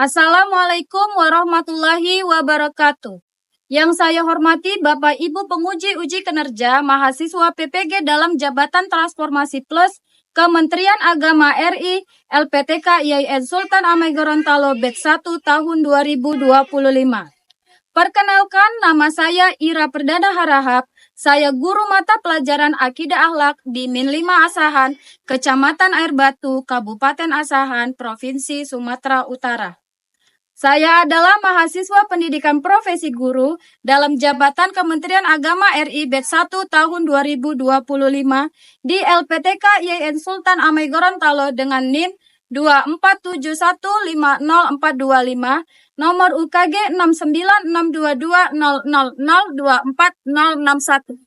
Assalamualaikum warahmatullahi wabarakatuh. Yang saya hormati Bapak Ibu penguji uji kinerja mahasiswa PPG dalam Jabatan Transformasi Plus Kementerian Agama RI LPTK IAIN Sultan Amir Gorontalo Batch 1 tahun 2025. Perkenalkan, nama saya Ira Perdana Harahap. Saya guru mata pelajaran Akidah Akhlak di Min 5 Asahan, Kecamatan Air Batu, Kabupaten Asahan, Provinsi Sumatera Utara. Saya adalah mahasiswa pendidikan profesi guru dalam Jabatan Kementerian Agama RI Batch 1 tahun 2025 di LPTK IAIN Sultan Amir Gorontalo dengan NIM 247150425, nomor UKG 6962200024061.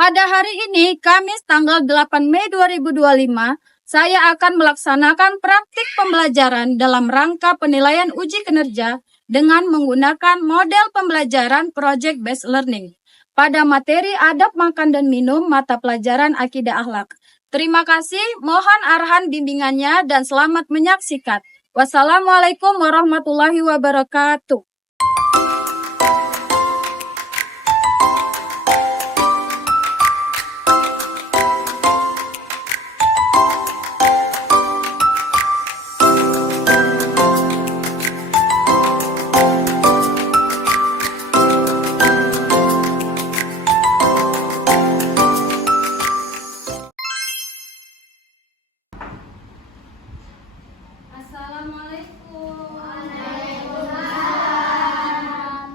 Pada hari ini, Kamis tanggal 8 Mei 2025, saya akan melaksanakan praktik pembelajaran dalam rangka penilaian uji kinerja dengan menggunakan model pembelajaran Project Based Learning pada materi adab makan dan minum mata pelajaran Akidah Akhlak. Terima kasih, mohon arahan bimbingannya dan selamat menyaksikan. Wassalamualaikum warahmatullahi wabarakatuh. Assalamualaikum. Waalaikumsalam.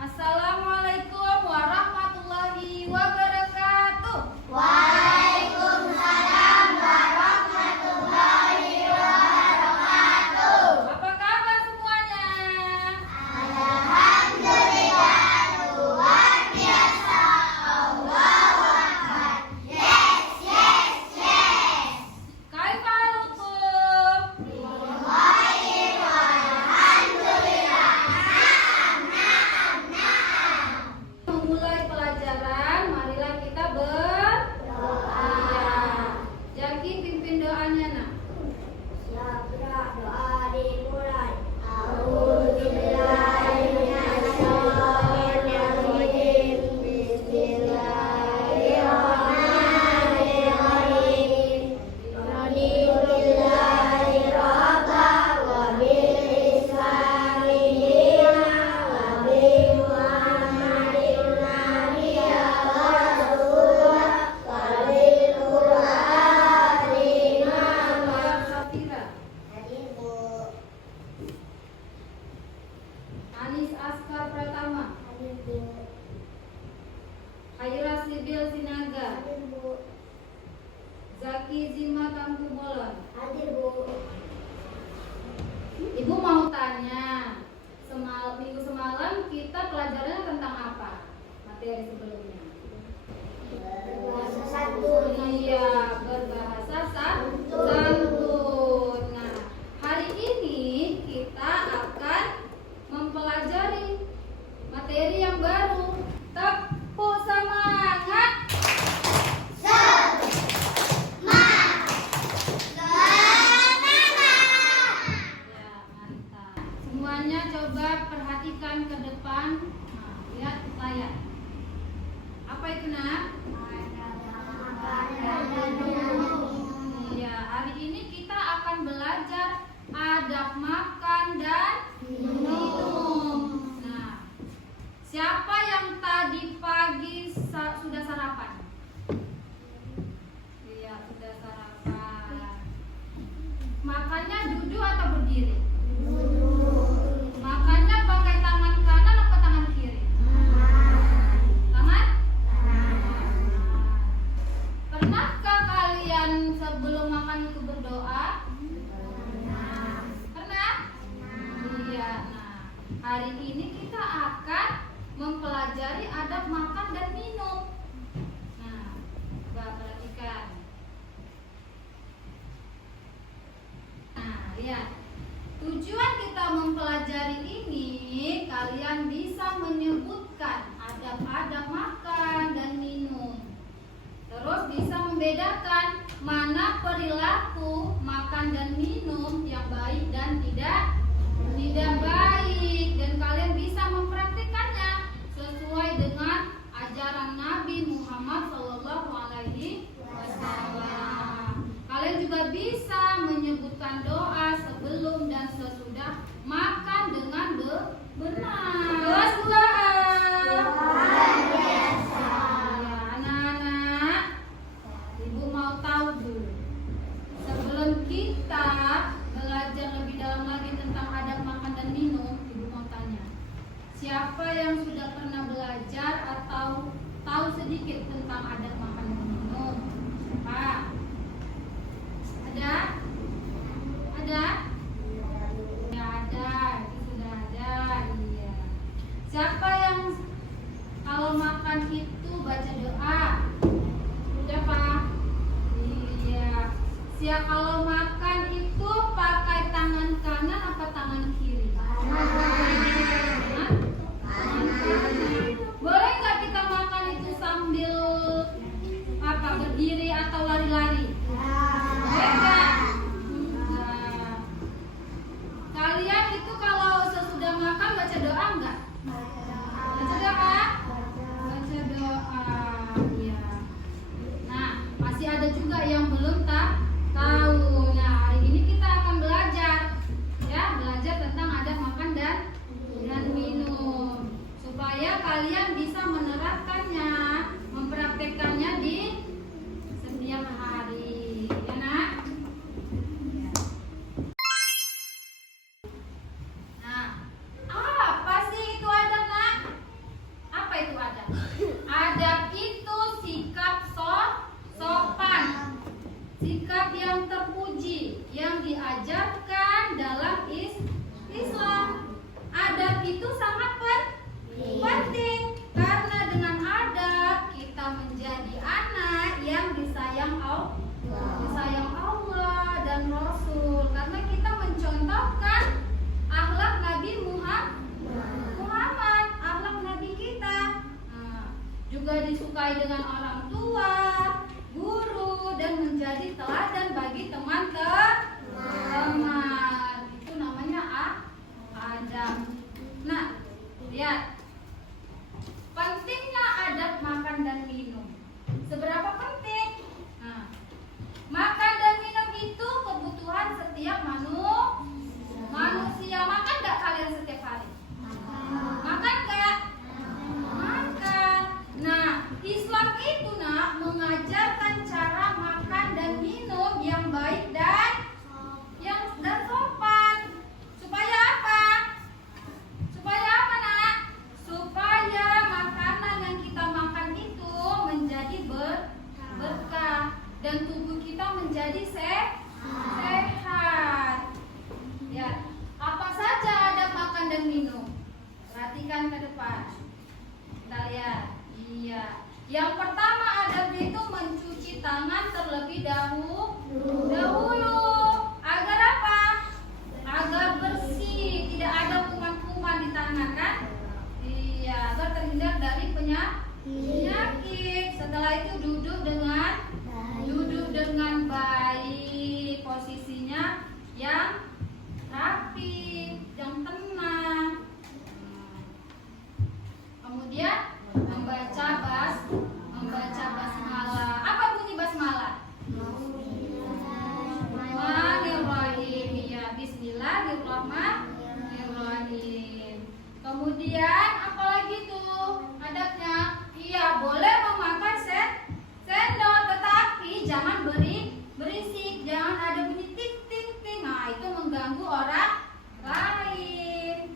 Assalamualaikum warahmatullahi wabarakatuh. Waalaikumsalam warahmatullahi wabarakatuh. Apa kabar semuanya? Alhamdulillah, luar biasa. Allahu Akbar. Yes. Kaifa halukum? Bikhair walhamdulillah. Memulai pelajaran, marilah kita berdoa. Jadi pimpin doanya, nak. Siapa doa dimulai? A'udzubillahi minasyaitonir rajim. Bismillahirrahmanirrahim. Raditu billahi rabban wa bil islami dinan wa bi Muhammadin nabiyyan wa rasulan wa bil Qur'ani imaman. Safira, Ibu, Anis Askar Pratama, Ibu, Khaira Sibil Sinaga, Ibu, Zaki Zima Tangku Bolon. Ibu. Ibu mau tanya, minggu semalam kita pelajarannya tentang apa? Materi sebelumnya. Berbahasa satu. Iya, berbahasa santun. Nah, hari ini kita akan mempelajari materi yang baru. Tepuk semangat. Ya, mantap. Semuanya coba perhatikan ke depan. Nah, lihat layar. Apa itu, nak? Ya, hari ini kita akan belajar adab makan dan minum. Nah, siapa yang tadi pagi sudah sarapan? Iya, sudah sarapan. Makannya duduk atau berdiri? Makannya pakai tangan kanan atau tangan kiri? Tangan? Pernahkah kalian sebelum makan itu berdoa? Pernah? Iya. Nah, hari ini kita akan mempelajari adab makan dan minum. Nah, coba perhatikan. Nah, lihat. Tujuan kita mempelajari ini, kalian bisa menyebutkan adab-adab makan dan minum. Terus bisa membedakan mana sedikit tentang adat makan dan minum. Siapa? Ada? Ada? Ya ada, itu sudah ada. Iya. Siapa yang kalau makan itu baca doa? Siapa? Iya. Siapa kalau makan itu pakai tangan kanan apa tangan kiri? Hah? Tangan kanan. Boleh nggak kita makan itu sambil apa? Berdiri atau lari-lari? Boleh nggak? Nah, kalian itu kalau sesudah makan baca doa nggak? Baca doa? Baca doa, ya. Nah, masih ada juga yang belum tahu. Nah, hari ini kita akan belajar, ya, belajar tentang adat makan dan minum, supaya kalian bisa menerapkannya, mempraktekkannya di setiap hari, ya nak? Nah, apa sih itu adat, nak? Apa itu adat? Adat itu sikap sopan, sikap yang terpuji, yang diajarkan dalam Islam. Adat itu sangat penting karena dengan adat kita menjadi anak yang disayang Allah dan Rasul, karena kita mencontohkan akhlak Nabi Muhammad, akhlak Nabi kita. Nah, juga disukai dengan orang tua, guru, dan menjadi teladan bagi teman-teman. Itu namanya adat. Nah, lihat pentingnya adat makan dan minum. Seberapa penting? Nah, makan dan minum itu kebutuhan setiap manusia. Makan nggak kalian setiap hari? Makan nggak? Makan. Nah, Islam itu mengajarkan cara makan dan minum yang baik dan sopan. Supaya apa? Supaya apa, nak? Supaya makanan yang kita makan itu menjadi berkah dan tubuh kita menjadi sehat. Ya, apa saja adat makan dan minum? Perhatikan ke depan. Kita lihat. Iya. Yang pertama adabnya itu mencuci tangan terlebih dahulu. Agar apa? Agar bersih, tidak ada kuman-kuman di tangan, kan? Iya, agar terhindar dari penyakit. Setelah itu duduk dengan baik, posisinya yang rapi, yang tenang. Kemudian membaca basmalah. Apa bunyi basmalah? Bismillahirrahmanirrahim. Ya, bismillahirrahmanirrahim. Kemudian apalagi tuh adatnya? Iya, boleh memakai sendok, tetapi jangan berisik, jangan ada bunyi tik tik tik. Nah, itu mengganggu orang lain.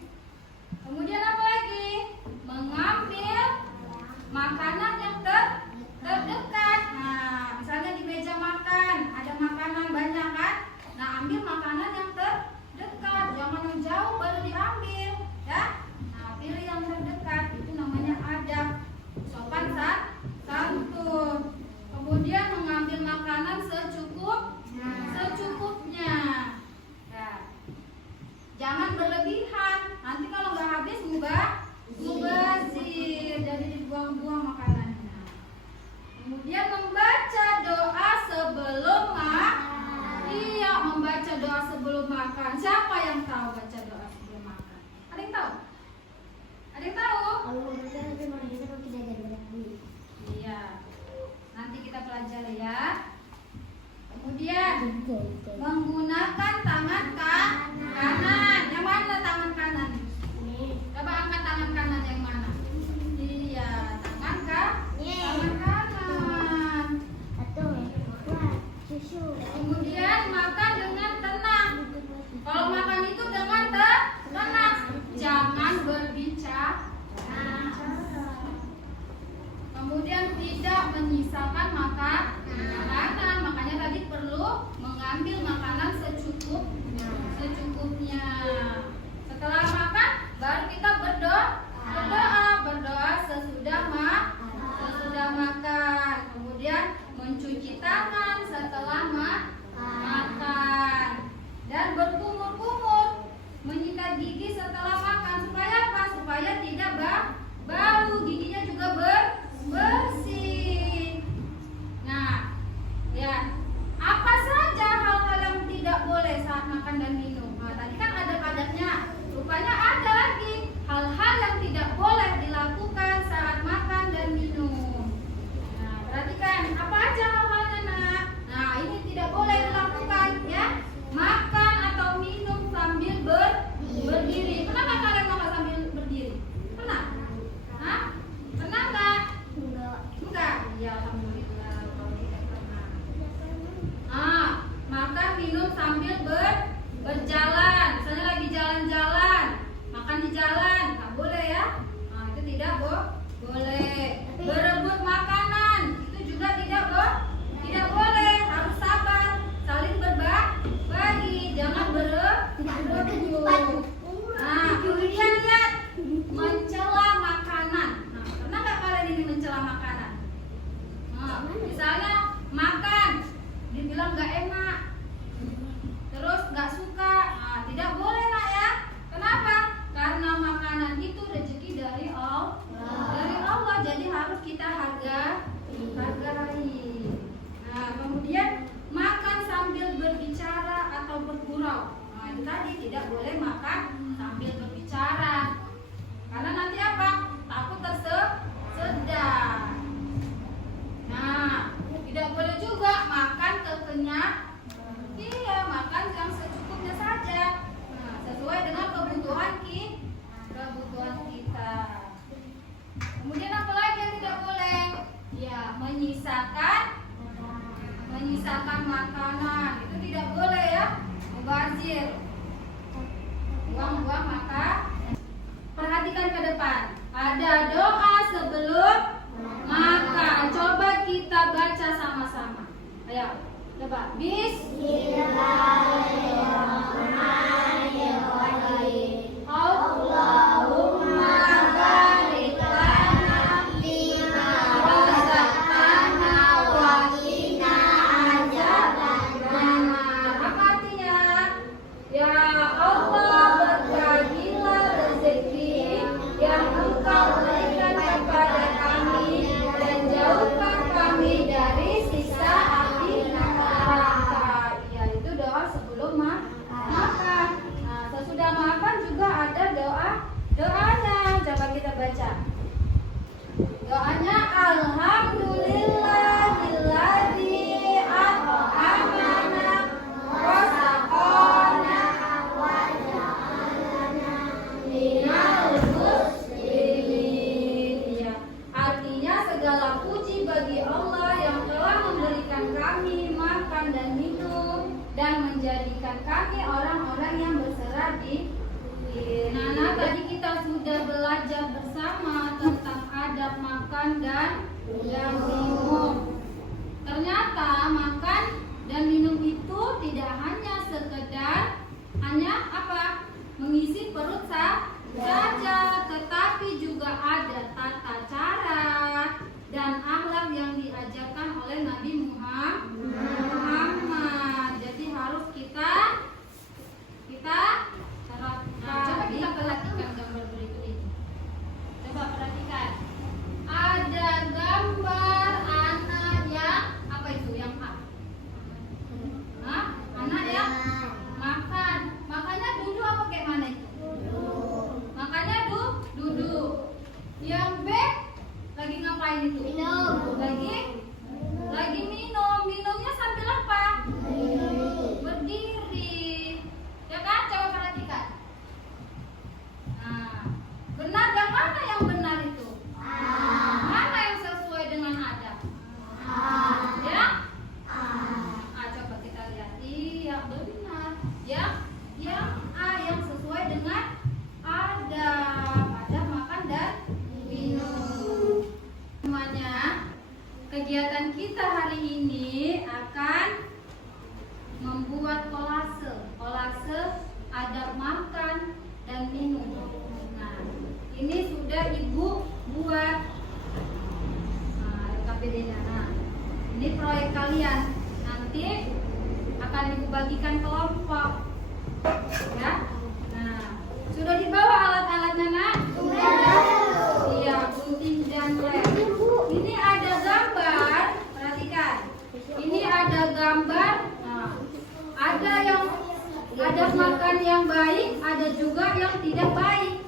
Kemudian apa lagi? Mengambil makanan yang terdekat. Nah, misalnya di meja makan ada makanan banyak, kan? Nah, ambil makanan yang terdekat, jangan yang jauh baru diambil, ya. Nah, pilih yang terdekat. Itu namanya adab, sopan santun. Kemudian mengambil makanan secukupnya. Ya. Jangan berlebihan. Nanti kalau nggak habis mubazir, jadi dibuang-buang makanannya. Kemudian membaca doa sebelum makan. Iya, membaca doa sebelum makan. Siapa yang tahu baca doa sebelum makan? Ada yang tahu? Ada yang tahu? Iya. Nanti kita pelajari, ya. Kemudian menggunakan tangan kanan. Yang mana tangan kanan? Coba angkat tangan kanan yang mana? Iya, tangan kanan. Kemudian makan dengan tenang. Kalau makan itu dengan tenang, jangan berbicara. Kemudian kemudian tidak menyisakan makanan. Makanya tadi perlu mengambil makanan secukupnya. Setelah makan baru kita berdoa sesudah makan. Kemudian mencuci tangan setelah makan dan berkumur-kumur, menyikat gigi setelah makan. Supaya apa? Supaya tidak bau, giginya juga bersih. Nah, ya, apa saja hal-hal yang tidak boleh saat makan dan minum? Nah, tadi kan ada padatnya. Rupanya ada lagi hal-hal yang tidak boleh dilakukan saat makan dan minum. Nah, perhatikan apa aja hal-halnya, Nak. Nah, ini tidak boleh dilakukan, ya. Makan atau minum sambil berdiri. Pernah nggak kalian makan sambil berdiri? Pernah? Hah? Pernah nggak? Enggak. Ya, alhamdulillah kalau tidak pernah. Makan minum sambil berjalan. Misalnya lagi jalan-jalan, makan di jalan, nggak boleh ya. Nah, itu tidak boleh. Berebut makanan itu juga tidak boleh. Harus sabar, saling berbagi, jangan berebut. Nah, kemudian lihat mencela makanan. Nah, pernah nggak kalian ini mencela makanan? Nah, misalnya makan, dibilang nggak enak, terus nggak suka. Nah, tidak boleh, Nak, ya. Kenapa? Karena makanan itu rezeki dari Allah, jadi harus kita hargai. Nah, kemudian makan sambil berbicara atau bergurau. Nah, itu tadi tidak boleh makan sambil berbicara. Karena nanti apa? Takut tersedak. Nah, tidak boleh juga makan kekenyangan. Iya, makan yang secukupnya saja. Nah, sesuai dengan kebutuhan kita. Kemudian apa lagi yang tidak boleh? Ya, menyisakan makanan. Itu tidak boleh, ya. Mubazir. Buang-buang makan. Perhatikan ke depan. Ada doa sebelum makan. Coba kita baca sama-sama. Ayo, coba. Bismillahirrahmanirrahim. Allahumma barik lana fima razaqtana wa qina adzabannar. Apa artinya? Ya Allah, berkahilah rezeki yang Engkau berikan kepada kami dan jauhkan kami dari siksa api neraka. Ya, itu doa sebelum makan. Nah, sesudah makan juga ada doanya. Coba kita baca. Doanya alhamdulillahilladzi at'amana wa saqana wa ja'alana minal muslimin. Ya, artinya segala puji bagi Allah yang telah memberikan kami makan dan minum dan menjadikan kami orang-orang yang berserah di. Nah, tadi kita sudah belajar bersama tentang adab makan dan minum. Ternyata makan dan minum itu tidak hanya sekedar mengisi perut saja, tetapi juga ada tata cara dan akhlak yang diajarkan oleh Nabi Muhammad. Jadi harus kita terapkan. Coba kita perhatikan gambar berikut ini. Coba perhatikan. Ada gambar anak yang apa itu? Yang A. Anak yang makan. Makannya duduk apa kayak mana itu? Makannya duduk. Yang B lagi ngapain itu? Minum. Lagi minum. Minumnya sambil apa? Berdiri. Ya kan? Coba perhatikan. Nah, benar dan mana yang benar itu? Mana yang sesuai dengan adab? Ya? Coba kita lihat. Iya, benar. Yang A yang sesuai dengan adab makan dan minum. Semuanya kegiatan kita hari ini akan membuat kolase. Kolase ada makan dan minum. Nah, ini sudah Ibu buat LKPD-nya. Nah, ini proyek kalian. Nanti akan Ibu bagikan kelompok. Ya. Nah, sudah dibawa alat-alatnya, Nak? Sudah. Iya, gunting dan lem. Ini ada gambar, perhatikan. Ini ada gambar. Nah, ada makan yang baik, ada juga yang tidak baik.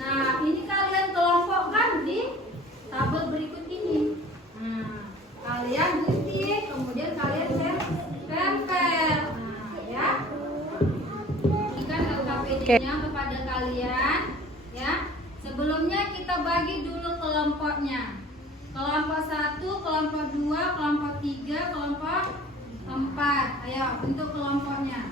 Nah, ini kalian kelompokkan di tabel berikut ini. Nah, kalian gunting, kemudian kalian tempel. Nah, ya. Berikan LKPD-nya kepada kalian, ya. Sebelumnya kita bagi dulu kelompoknya. Kelompok 1, kelompok 2, kelompok 3, kelompok 4. Ayo, bentuk kelompoknya.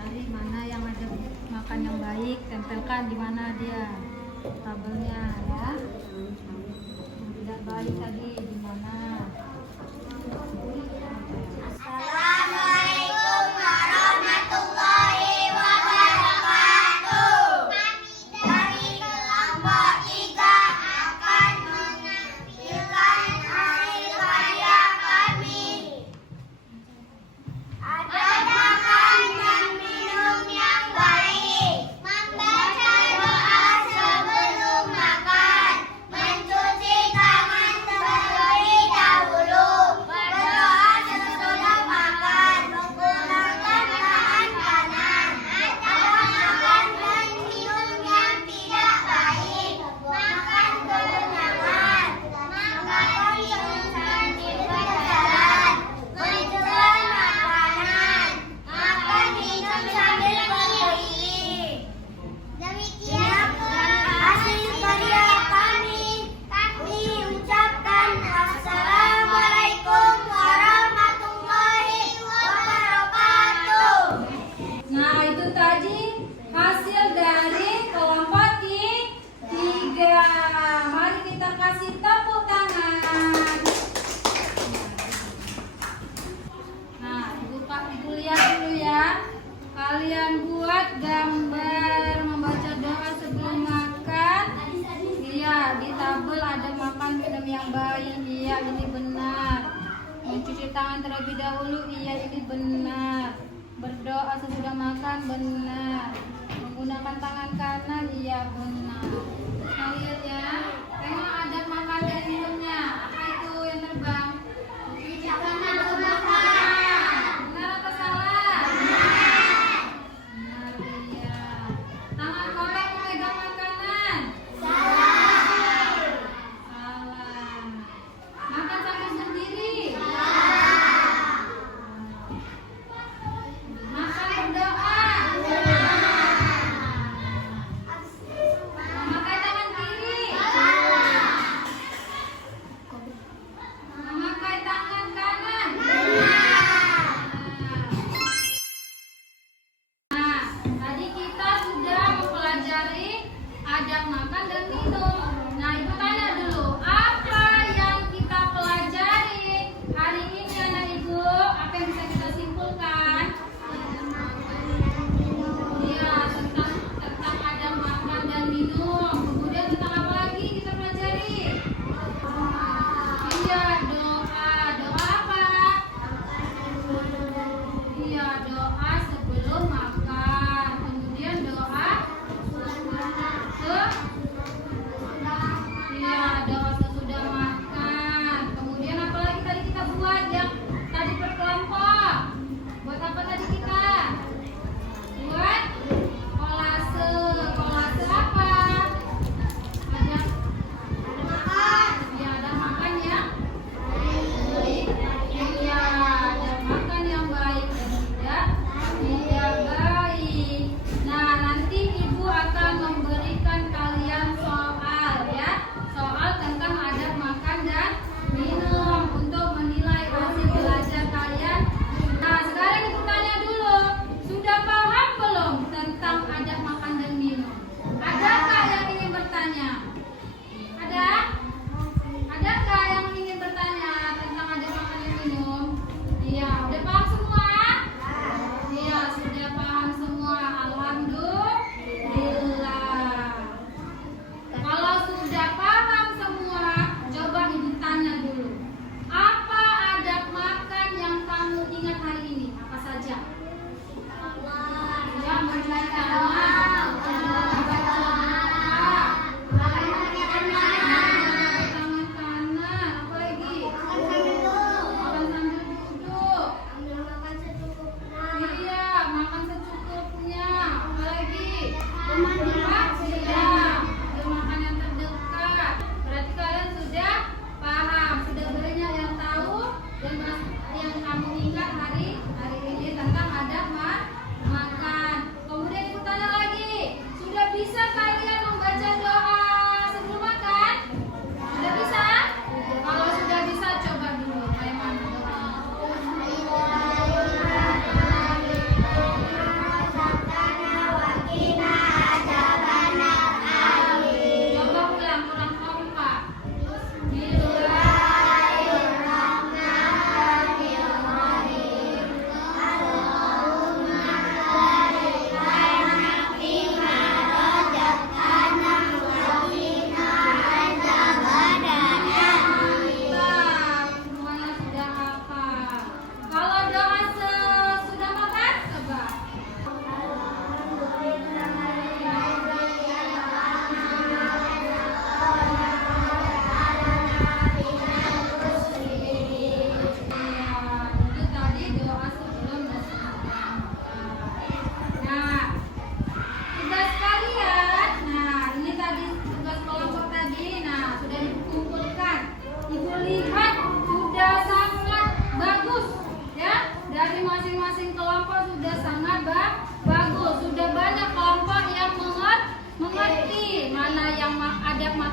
Cari mana yang ada makan yang baik, tempelkan di mana dia tabelnya, ya. Yang tidak baik tadi di mana. Assalamualaikum warahmatullahi wabarakatuh. Dari kelompok 3 akan menampilkan hasil karya kami. Ada makan dan minum yang baik, membaca doa sebelum makan, mencuci tangan terlebih dahulu, berdoa sesudah makan, menggunakan tangan kanan. Ada makan dan minum yang tidak baik, makan kekenyangan, makan minum sambil berjalan, menjual makanan, makan minum sambil berkeliling. Demikian hasil karya kami. Kami ucapkan Assalamualaikum warahmatullahi wabarakatuh. Nah, itu tadi hasil dari kelompok 3. Mari kita kasih tepuk tangan. Nah, Ibu lihat dulu ya. Kalian buat gambar membaca doa sebelum makan. Iya, di tabel ada makan minum yang baik. Iya, ini benar. Mencuci tangan terlebih dahulu. Iya, ini benar. Berdoa sesudah makan, benar. Menggunakan tangan kanan, iya benar. Nah, lihat ya. Tengok ada makan dan minumnya. Apa itu yang terbang? Mencuci tangan sebelum makan. Benar atau salah? Benar, iya. Tangan kolek memegang makanan. Salah. Makan sambil sendiri. Makan berdoa. Memakai tangan kiri.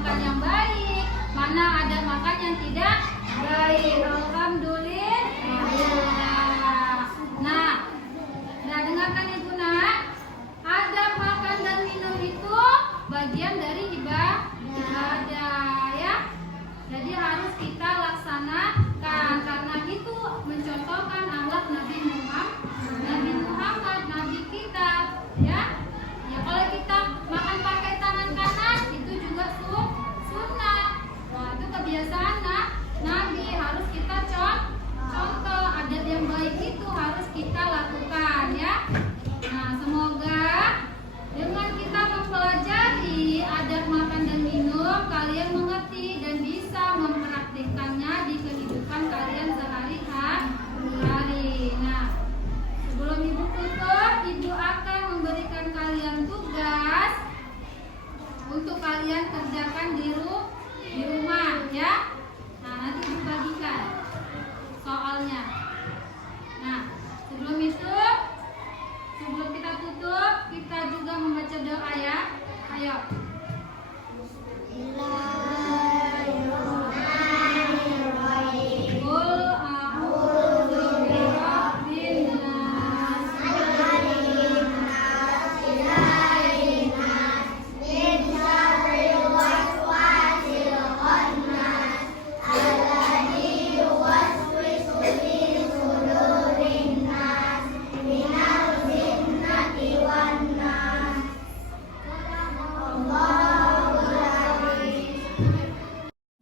makan yang baik, mana ada makan yang tidak baik. Alhamdulillah. Nah, dengarkan Ibu nak. Adab makan dan minum itu bagian dari ibadah ya. Jadi harus kita laksanakan karena itu mencontohkan akhlak Nabi Muhammad, Nabi kita ya. Ya kalau kita makan pakai tangan kanan itu juga sunnah. Nah, itu kebiasaan Nabi harus kita contoh. Adab yang baik itu harus kita lakukan ya. Nah, semoga dengan kita mempelajari adab makan dan minum, kalian mengerti dan bisa mempraktikkannya di kehidupan kalian sehari-hari. Nah, sebelum Ibu tutup, Ibu akan memberikan kalian tugas untuk kalian kerjakan di rumah ya. Nah, nanti Ibu bagikan soalnya. Nah, sebelum kita tutup, kita juga membaca doa ya. Ayo. Qul a'udzu birabbin nas, min syarril waswasil khannas, alladzi yuwaswisu fi sudurin nas, minal jinnati wan nas. Allahul Azim.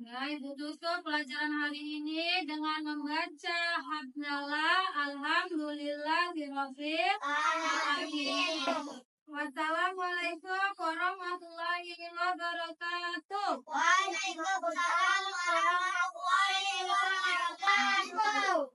Nah, Ibu tutup pelajaran hari ini dengan membaca hamdalah alhamdulillahirabbil alamin. Wassalamualaikum warahmatullahi wabarakatuh. Waalaikumsalam warahmatullahi wabarakatuh.